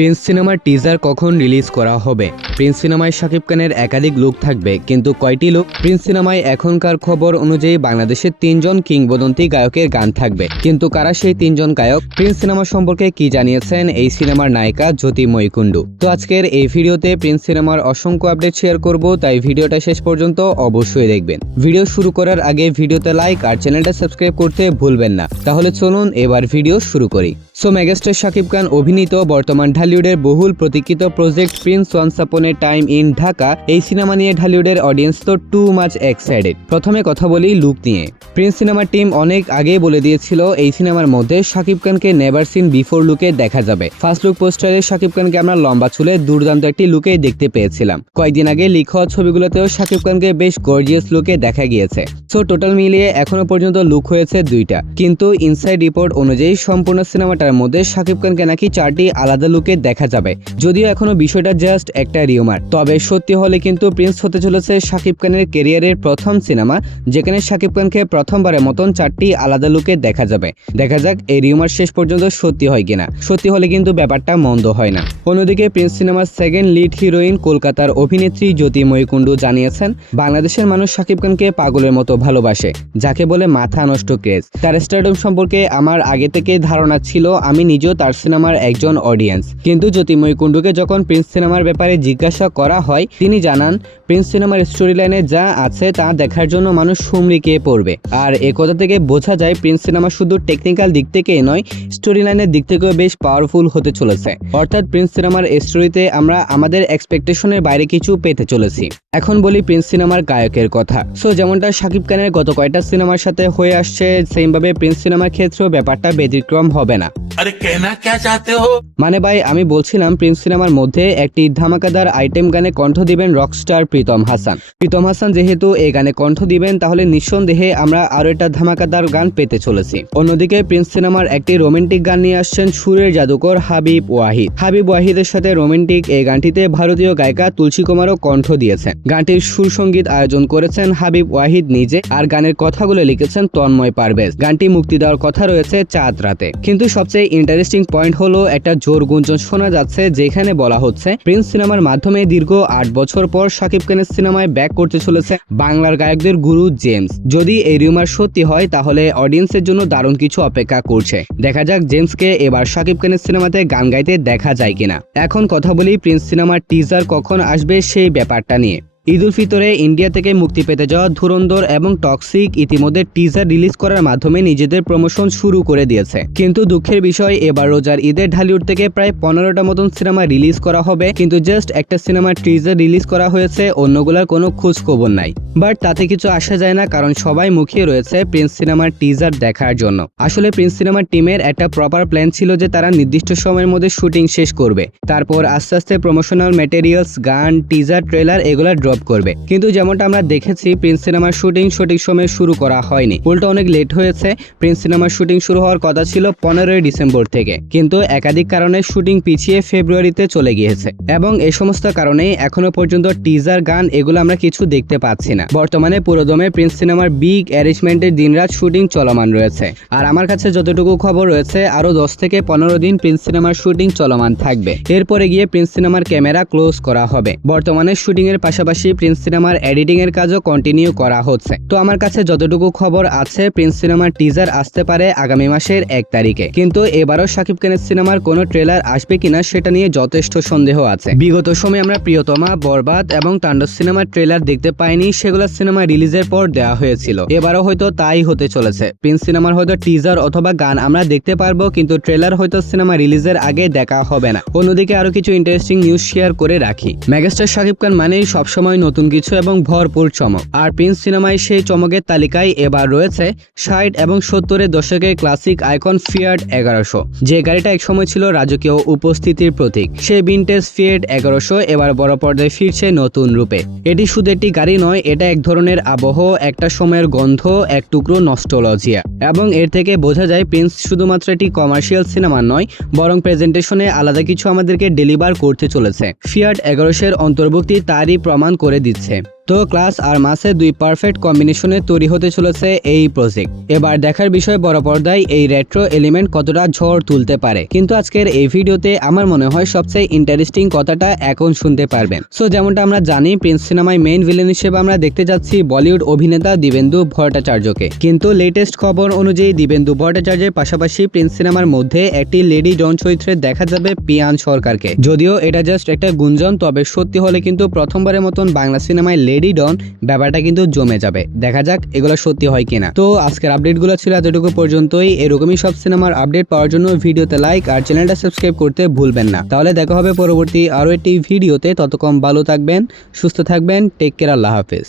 Prince সিনেমার teaser কখন release করা হবে? প্রিন্স সিনেমায় শাকিব খানের একাধিক লুক থাকবে, কিন্তু কয়টি লুক? প্রিন্স সিনেমায় এখনকার খবর অনুযায়ী বাংলাদেশের 3জন কিংবদন্তি গায়কের গান থাকবে, কিন্তু কারা সেই 3জন গায়ক? প্রিন্স সিনেমা সম্পর্কে কি জানিয়েছেন এই সিনেমার নায়িকা জ্যোতির্ময়ী কুণ্ডু? তো আজকের এই ভিডিওতে প্রিন্স সিনেমার অসংখ্য আপডেট শেয়ার করব, তাই ভিডিওটা শেষ পর্যন্ত অবশ্যই দেখবেন। ভিডিও শুরু করার আগে ভিডিওতে লাইক আর চ্যানেলটা সাবস্ক্রাইব করতে ভুলবেন না। তাহলে চলুন এবার ভিডিও শুরু করি। সো মেগাস্টার শাকিব খান অভিনীত বর্তমান ঢালিউডের বহুল প্রতীক্ষিত project Prince once upon A time in Dhaka, এই সিনেমা নিয়ে ঢালিউডের অডিয়েন্স তো টু মাচ এক্সাইটেড। প্রথমে কথা বলি লুক নিয়ে। প্রিন্স সিনেমার টিম অনেক আগে বলে দিয়েছিল এই সিনেমার মধ্যে শাকিব খানকে নেভার সিন বিফোর লুকে দেখা যাবে। ফার্স্ট লুক পোস্টারে শাকিব খানকে আমরা লম্বা চুলে দুর্দান্ত একটি লুকে দেখতে পেয়েছিলাম। কয়েকদিন আগে লিক হওয়া ছবিগুলোতেও শাকিব খানকে বেশ গর্জিয়াস লুকে দেখা গিয়েছে। সো টোটাল মিলিয়ে এখনো পর্যন্ত লুক হয়েছে 2টা, কিন্তু ইনসাইড রিপোর্ট অনুযায়ী সম্পূর্ণ সিনেমাটার মধ্যে শাকিব খানকে নাকি 4টি আলাদা লুকে দেখা যাবে। যদিও এখনো বিষয়টা জাস্ট একটা রিউমার, তবে সত্যি হলে কিন্তু প্রিন্স হতে চলেছে শাকিব খানের ক্যারিয়ারের প্রথম সিনেমা যেখানে শাকিব খানকে প্রথমবারের মতন 4টি আলাদা লুকে দেখা যাবে। দেখা যাক এই রিউমার শেষ পর্যন্ত সত্যি হয় কিনা। সত্যি হলে কিন্তু ব্যাপারটা মন্দ হয় না। অন্যদিকে প্রিন্স সিনেমার সেকেন্ড লিড হিরোইন কলকাতার অভিনেত্রী জ্যোতির্ময়ী কুণ্ডু জানিয়েছেন বাংলাদেশের মানুষ শাকিব খানকে পাগলের মতো ভালোবাসে, যাকে বলে মাথা নষ্ট ক্রেজ। তার স্টারডম সম্পর্কে আমার আগে থেকে ধারণা ছিল, আমি নিজেও তার সিনেমার একজন অডিয়েন্স। কিন্তু জ্যোতির্ময়ী কুণ্ডুকে যখন প্রিন্স সিনেমার ব্যাপারে জিজ্ঞাসা করা হয়, তিনি জানান প্রিন্স সিনেমার স্টোরি লাইনে যা আছে তা দেখার জন্য মানুষ হুমড়িকে পড়বে। আর এ কথা থেকে বোঝা যায় প্রিন্স সিনেমা শুধু টেকনিক্যাল দিক থেকে নয়, স্টোরি লাইনের দিক থেকেও বেশ পাওয়ারফুল হতে চলেছে। অর্থাৎ প্রিন্স সিনেমার স্টোরিতে আমরা আমাদের এক্সপেকটেশনের বাইরে কিছু পেতে চলেছি। এখন বলি প্রিন্স সিনেমার গায়কের কথা। সো যেমনটা শাকিব খানের গত কয়েকটা সিনেমার সাথে হয়ে আসছে, সেমভাবে প্রিন্স সিনেমার ক্ষেত্রেও ব্যাপারটা ব্যতিক্রম হবে না। अरे कहना क्या चाहते हो? মানে ভাই, আমি বলছিলাম প্রিন্স সিনেমার মধ্যে একটি ধামাকাদার আইটেম গানে কণ্ঠ দিবেন রকস্টার প্রীতম হাসান। প্রীতম হাসান যেহেতু এই গানে কণ্ঠ দিবেন, তাহলে নিঃসন্দেহে আমরা আরো একটা ধামাকাদার গান পেতে চলেছি। অন্যদিকে প্রিন্স সিনেমার একটি রোমান্টিক গান নিয়ে আসছেন সুরের জাদুকর হাবিব ওয়াহিদ। হাবিব ওয়াহিদের সাথে রোমান্টিক এই গানটিতে ভারতীয় গায়িকা তুলসী কুমারও কণ্ঠ দিয়েছেন। গানটির সুর সঙ্গীত আয়োজন করেছেন হাবিব ওয়াহিদ নিজে, আর গানের কথাগুলো লিখেছেন তন্ময় পারভেজ। গানটি মুক্তি দেওয়ার কথা রয়েছে চাঁদ রাতে। কিন্তু সবচেয়ে ইন্টারেস্টিং পয়েন্ট হলো একটা জোর গুঞ্জন শোনা যাচ্ছে, যেখানে বলা হচ্ছে প্রিন্স সিনেমার মাধ্যমে দীর্ঘ 8 বছর পর শাকিব খানের সিনেমায় ব্যাক করতে চলেছে বাংলার গায়কদের গুরু জেমস। যদি এই রিউমার সত্যি হয়, তাহলে অডিয়েন্সের জন্য দারুণ কিছু অপেক্ষা করছে। দেখা যাক জেমসকে এবার শাকিব খানের সিনেমাতে গান গাইতে দেখা যায় কিনা। এখন কথা বলি প্রিন্স সিনেমার টিজার কখন আসবে সেই ব্যাপারটা নিয়ে। ঈদ উল ফিতরে ইন্ডিয়া থেকে মুক্তি পেতে যাওয়া ধুরন্ধর এবং টক্সিক ইতিমধ্যে টিজার রিলিজ করার মাধ্যমে নিজেদের প্রমোশন শুরু করে দিয়েছে। কিন্তু দুঃখের বিষয়, এবার রোজার ঈদের ঢালিউড থেকে প্রায় 15টা মতন সিনেমা রিলিজ করা হবে, কিন্তু জাস্ট একটা সিনেমার টিজার রিলিজ করা হয়েছে, অন্যগুলোর কোনো খোঁজ খবর নাই। বাট তাতে কিছু আসা যায় না, কারণ সবাই মুখিয়ে রয়েছে প্রিন্স সিনেমার টিজার দেখার জন্য। আসলে প্রিন্স সিনেমার টিমের একটা প্রপার প্ল্যান ছিল যে তারা নির্দিষ্ট সময়ের মধ্যে শুটিং শেষ করবে, তারপর আস্তে আস্তে প্রমোশনাল ম্যাটেরিয়ালস, গান, টিজার, ট্রেলার এগুলা ড্রপ করবে। কিন্তু যেমনটা আমরা দেখেছি প্রিন্স সিনেমার শুটিং সঠিক সময়ে শুরু করা হয়নি, উল্টো অনেক লেট হয়েছে। প্রিন্স সিনেমার শুটিং শুরু হওয়ার কথা ছিল 15ই ডিসেম্বর থেকে, কিন্তু একাধিক কারণে শুটিং পিছিয়ে ফেব্রুয়ারিতে চলে গিয়েছে। এবং এই সমস্ত কারণেই এখনো পর্যন্ত টিজার, গান এগুলো আমরা কিছু দেখতে পাচ্ছি না। বর্তমানে পুরোদমে প্রিন্স সিনেমার বিগ অ্যারেঞ্জমেন্টের দিনরাত শুটিং চলমান রয়েছে। আর আমার কাছে যতটুকু খবর রয়েছে, আরো 10 থেকে 15 দিন প্রিন্স সিনেমার শুটিং চলমান থাকবে। এরপরে গিয়ে প্রিন্স সিনেমার ক্যামেরা ক্লোজ করা হবে। বর্তমানে শুটিং এর পাশাপাশি প্রিন্স সিনেমার এডিটিং এর কাজও কন্টিনিউ করা হচ্ছে। তো আমার কাছে যতটুকু খবর আছে, প্রিন্স সিনেমার টিজার আসতে পারে আগামী মাসের 1 তারিখে। কিন্তু এবারও শাকিব খানের সিনেমার কোনো ট্রেলার আসবে কিনা সেটা নিয়ে যথেষ্ট সন্দেহ আছে। বিগত সময়ে আমরা প্রিয়তমা, বরবাদ এবং তাণ্ডব সিনেমার ট্রেলার দেখতে পাইনি, সেগুলো সিনেমা রিলিজের পর দেওয়া হয়েছিল। এবারও হয়তো তাই হতে চলেছে। প্রিন্স সিনেমার হয়তো টিজার অথবা গান আমরা দেখতে পারবো, কিন্তু ট্রেলার হয়তো সিনেমা রিলিজের আগে দেখা হবে না। অন্যদিকে আরো কিছু ইন্টারেস্টিং নিউজ শেয়ার করে রাখি। মেগাস্টার শাকিব খান মানেই সবসময় নতুন কিছু এবং ভরপুর চমক, আর প্রিন্স সিনেমায় সেই চমকের তালিকায় এবার রয়েছে 60 এবং 70-এর দশকের ক্লাসিক আইকন ফিয়াট 1100, যে গাড়িটা একসময় ছিল রাজকীয় উপস্থিতির প্রতীক। সেই ভিনটেজ ফিয়াট 1100 এবার বড় পর্দায় ফিরছে নতুন রূপে। এটি শুধু একটি গাড়ি নয়, এটা এক ধরনের আবহ, একটা সময়ের গন্ধ, এক টুকরো নস্টালজিয়া। এবং এর থেকে বোঝা যায় প্রিন্স শুধুমাত্র একটি কমার্শিয়াল সিনেমা নয়, বরং প্রেজেন্টেশনে আলাদা কিছু আমাদেরকে ডেলিভার করতে চলেছে। ফিয়াট 1100-এর অন্তর্ভুক্তি তারই প্রমাণ করে দিচ্ছে। তো ক্লাস আর মাসে দুই পারফেক্ট কম্বিনেশনে তৈরি হতে চলেছে এই প্রজেক্ট। এবার দেখার বিষয় বড় পর্দায় এই রেট্রো এলিমেন্ট কতটা ঝড় তুলতে পারে। কিন্তু আজকের এই ভিডিওতে আমার মনে হয় সবচেয়ে ইন্টারেস্টিং কথাটা এখন শুনতে পারবেন। সো যেমনটা আমরা জানি প্রিন্স সিনেমায় মেইন ভিলেন হিসেবে আমরা দেখতে যাচ্ছি বলিউড অভিনেতা দিবেন্দু ভট্টাচার্যকে। কিন্তু লেটেস্ট খবর অনুযায়ী দিবেন্দু ভট্টাচার্যের পাশাপাশি প্রিন্স সিনেমার মধ্যে একটি লেডি ডন চরিত্রে দেখা যাবে পিয়ান সরকারকে। যদিও এটা জাস্ট একটা গুঞ্জন, তবে সত্যি হলে কিন্তু প্রথমবারের মতন বাংলা সিনেমায় লেডি ডন ব্যাপারটা কিন্তু জমে যাবে। দেখা যাক এগুলো সত্যি হয় কিনা। তো আজকের আপডেটগুলো ছিল এতটুকু পর্যন্তই। এরকমই সব সিনেমার আপডেট পাওয়ার জন্য ভিডিওতে লাইক আর চ্যানেলটা সাবস্ক্রাইব করতে ভুলবেন না। তাহলে দেখা হবে পরবর্তী আরো একটি ভিডিওতে। ততক্ষণ ভালো থাকবেন, সুস্থ থাকবেন, টেক কেয়ার, আল্লাহ হাফেজ।